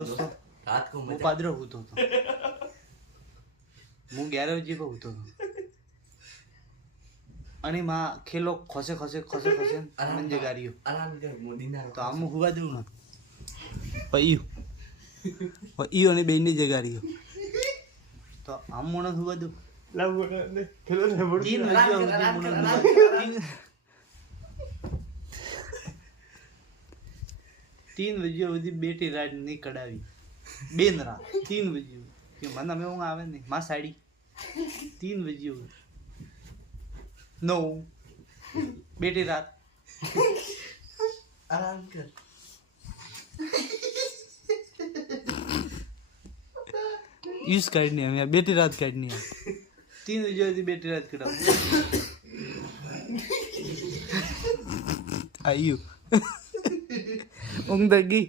रात को હું પાદરો હોતો હતો, હું 11 બજે હોતો હતો અને માં ખેલો ખસે મને જગાડ્યો आराम कर मोदी ना તો આમ હુવા દઉં ને પૈયું અને બેનને જગાડ્યો તો આમ મને હુવા દઉં 3 વાગ્યા સુધી બેટી રાત ની કડાવી બેન રાત 3 વાગ્યા કે મને અમે ઊંઘ આવે ને માં સાડી 3 વાગ્યા નો બેટી રાત आराम कर यूज काटनी है हमें बेटी रात काटनी है 3 बजे बेटी रात कटाओ आयु ऊँग दगी